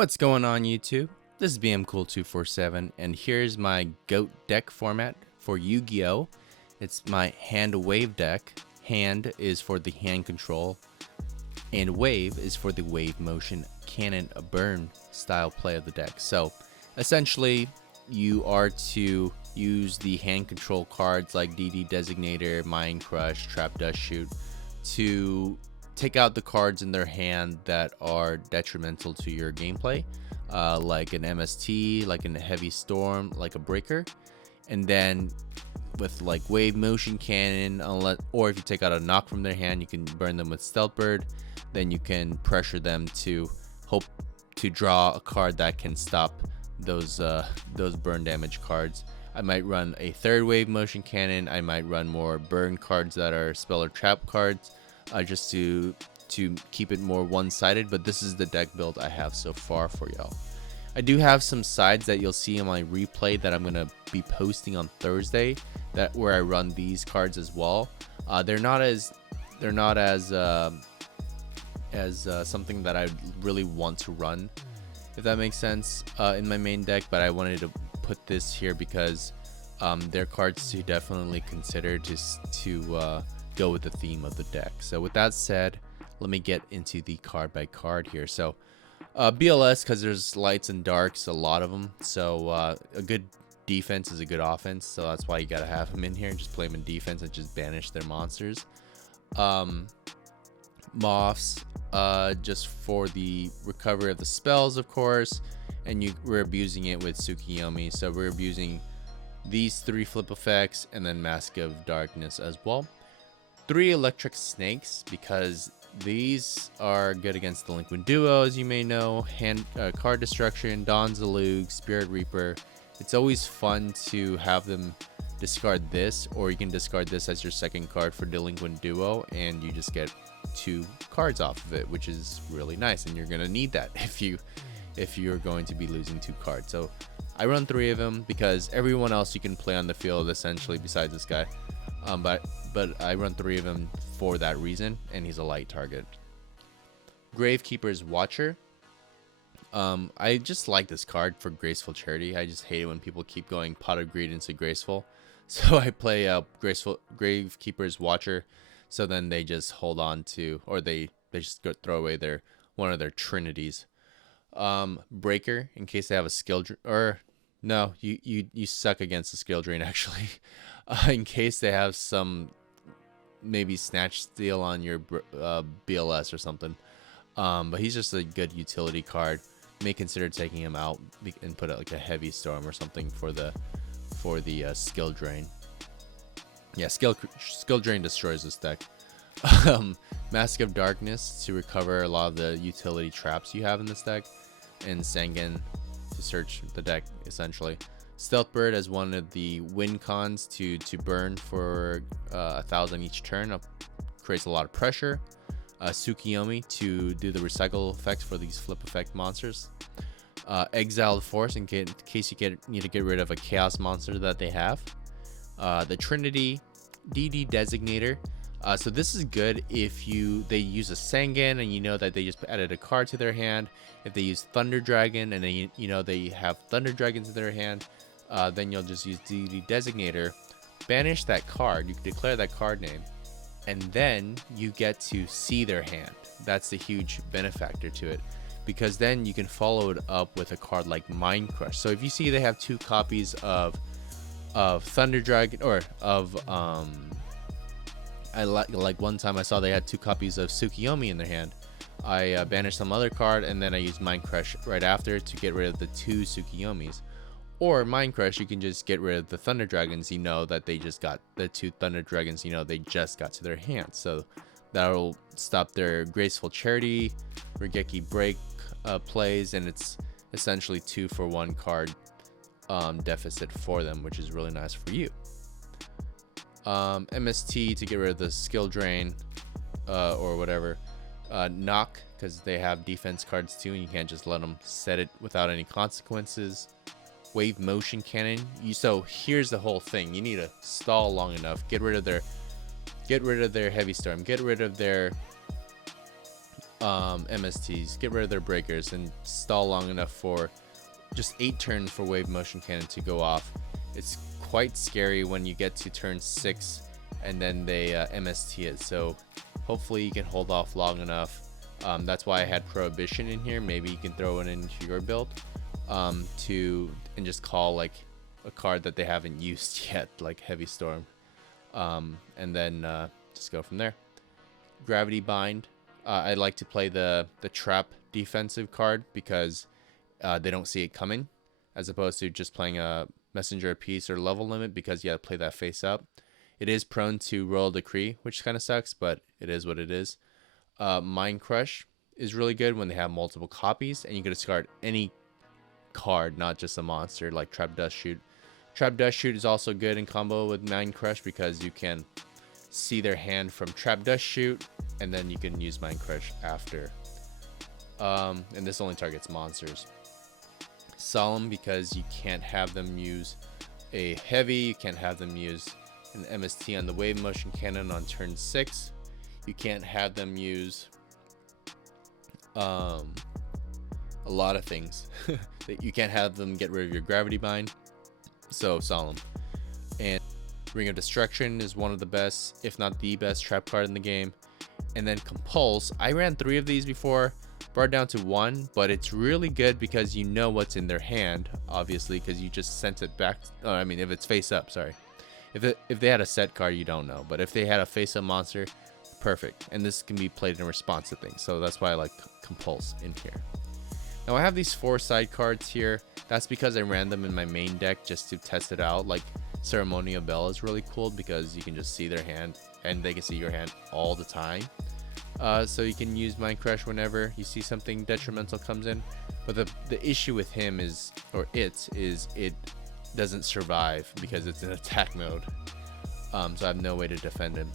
What's going on YouTube? This is BMCool247 and here's my GOAT deck format for Yu-Gi-Oh! It's my hand wave deck. Hand is for the hand control and wave is for the wave motion cannon burn style play of the deck. So essentially you are to use the hand control cards like DD Designator, Mind Crush, Trap Dust Shoot to take out the cards in their hand that are detrimental to your gameplay, like an MST, like a Heavy Storm, like a Breaker. And then with like Wave Motion Cannon, or if you take out a knock from their hand, you can burn them with Stealth Bird. Then you can pressure them to hope to draw a card that can stop those burn damage cards. I might run a third Wave Motion Cannon. I might run more burn cards that are spell or trap cards. Just to keep it more one-sided, but this is the deck build I have so far for y'all. I do have some sides that you'll see in my replay that I'm gonna be posting on Thursday, where I run these cards as well. They're not as something that I really want to run, if that makes sense, in my main deck, but I wanted to put this here because they're cards to definitely consider to go with the theme of the deck. So with that said, let me get into the card by card here. So BLS, because there's lights and darks, a lot of them, so a good defense is a good offense, so that's why you gotta have them in here. Just play them in defense and just banish their monsters. Moths, just for the recovery of the spells, of course, and we're abusing it with Tsukiyomi, so we're abusing these three flip effects and then Mask of Darkness as well. 3 electric snakes, because these are good against Delinquent Duo, as you may know. Card Destruction, Dawn Zalug, Spirit Reaper. It's always fun to have them discard this, or you can discard this as your second card for Delinquent Duo, and you just get 2 cards off of it, which is really nice, and you're gonna need that if you're going to be losing 2 cards. So I run 3 of them because everyone else you can play on the field essentially besides this guy. But I run 3 of them for that reason, and he's a light target. Gravekeeper's Watcher. I just like this card for Graceful Charity. I just hate it when people keep going Pot of Greed into Graceful. So I play Gravekeeper's Watcher, so then they just hold on to, or they just throw away one of their trinities. Breaker, in case they have a skill or no, you suck against the skill drain actually. In case they have some maybe Snatch Steal on your BLS or something, but he's just a good utility card. You may consider taking him out and put like a Heavy Storm or something for the skill drain. Yeah, skill drain destroys this deck. Mask of Darkness to recover a lot of the utility traps you have in this deck, and Sangan to search the deck essentially. Stealth Bird as one of the win cons to burn for 1,000 each turn, creates a lot of pressure. Tsukiyomi to do the recycle effect for these flip effect monsters. Exiled Force in case you need to get rid of a chaos monster that they have. The Trinity, DD Designator. So this is good if they use a Sangan and you know that they just added a card to their hand. If they use Thunder Dragon and then you know they have Thunder Dragons in their hand, then you'll just use DD Designator, banish that card, you can declare that card name, and then you get to see their hand. That's the huge benefactor to it, because then you can follow it up with a card like Mind Crush. So if you see they have 2 copies of Thunder Dragon, or of like one time I saw they had 2 copies of Tsukiyomi in their hand. I banished some other card and then I used Mind Crush right after to get rid of the 2 Tsukiyomis. Or Mind Crush, you can just get rid of the Thunder Dragons, you know that they just got the 2 Thunder Dragons, you know they just got to their hands. So that'll stop their Graceful Charity, Regeki Break plays, and it's essentially 2 for 1 card deficit for them, which is really nice for you. MST to get rid of the skill drain or whatever. Knock, because they have defense cards too, and you can't just let them set it without any consequences. Wave Motion Cannon. So here's the whole thing: you need to stall long enough, get rid of their Heavy Storm, get rid of their MSTs, get rid of their breakers, and stall long enough for just 8 turns for wave motion cannon to go off. It's quite scary when you get to turn 6 and then they MST it, so hopefully you can hold off long enough. That's why I had Prohibition in here. Maybe you can throw it into your build and just call like a card that they haven't used yet, like Heavy Storm, and then just go from there. Gravity Bind. I like to play the trap defensive card because they don't see it coming, as opposed to just playing a messenger piece or level limit, because you have to play that face up. It is prone to Royal Decree, which kind of sucks, but it is what it is. Mind Crush is really good when they have multiple copies, and you can discard any card, not just a monster, like Trap Dust Shoot. Trap Dust Shoot is also good in combo with Mind Crush because you can see their hand from Trap Dust Shoot, and then you can use Mind Crush after. And this only targets monsters. Solemn, because you can't have them use a heavy, you can't have them use an MST on the wave motion cannon on turn 6. You can't have them use a lot of things. You can't have them get rid of your Gravity Bind. So Solemn. And Ring of Destruction is one of the best, if not the best, trap card in the game. And then Compulse. I ran 3 of these before, brought it down to 1, but it's really good because you know what's in their hand, obviously, because you just sent it back. Oh, I mean, if it's face up, sorry. If they had a set card, you don't know. But if they had a face up monster, perfect. And this can be played in response to things. So that's why I like Compulse in here. Now I have these 4 side cards here. That's because I ran them in my main deck just to test it out. Like Ceremonial Bell is really cool because you can just see their hand and they can see your hand all the time. So you can use Mind Crush whenever you see something detrimental comes in. But the issue with him is, or it doesn't survive because it's in attack mode. So I have no way to defend him.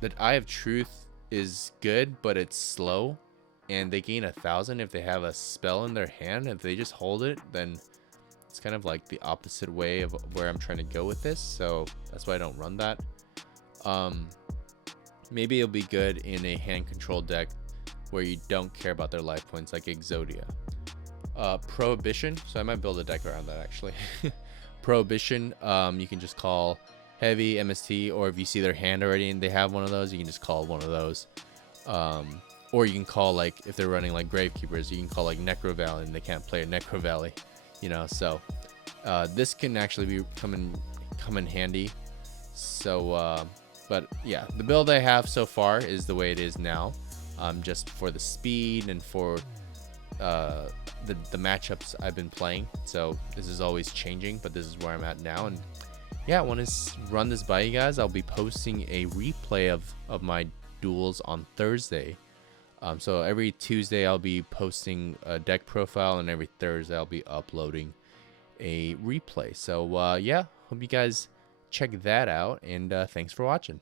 The Eye of Truth is good, but it's slow, and they gain 1,000 if they have a spell in their hand. If they just hold it, then it's kind of like the opposite way of where I'm trying to go with this, so that's why I don't run that. Maybe it'll be good in a hand control deck where you don't care about their life points, like Exodia. Prohibition, so I might build a deck around that actually. Prohibition, you can just call heavy MST, or if you see their hand already and they have one of those, you can just call one of those. Or you can call, like, if they're running like Gravekeepers, you can call like Necro Valley and they can't play a Necro Valley, you know. So this can actually come in handy. So but yeah, the build I have so far is the way it is now, just for the speed and for the matchups I've been playing. So this is always changing, but this is where I'm at now. And yeah, I want to run this by you guys. I'll be posting a replay of my duels on Thursday. So every Tuesday I'll be posting a deck profile, and every Thursday I'll be uploading a replay. So yeah, hope you guys check that out, and thanks for watching.